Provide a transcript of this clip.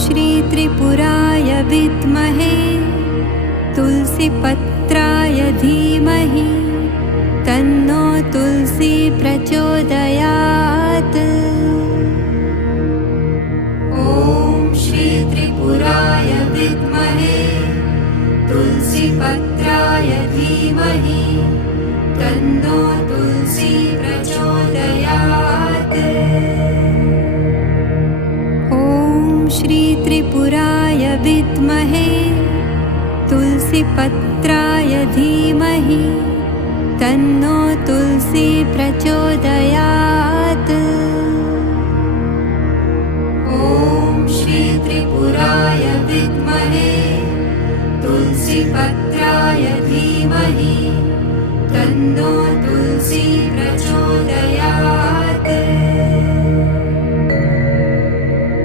श्री त्रिपुराय विद्महे तुलसीपत्राय धीमहि तन्नो तुलसी प्रचोदयात्। ॐ श्री त्रिपुराय विद्महे तुलसीपत्राय धीमहि तन्नो तुलसी प्रचोदयात्। ॐ श्री त्रिपुराय विद्महे तुलसीपत्राय धीमहि तन्नो तुलसी प्रचोदयात्। ॐ श्री त्रिपुराय विद्महे तुलसीपत्राय धीमहि तन्नो तुलसी प्रचोदयात्।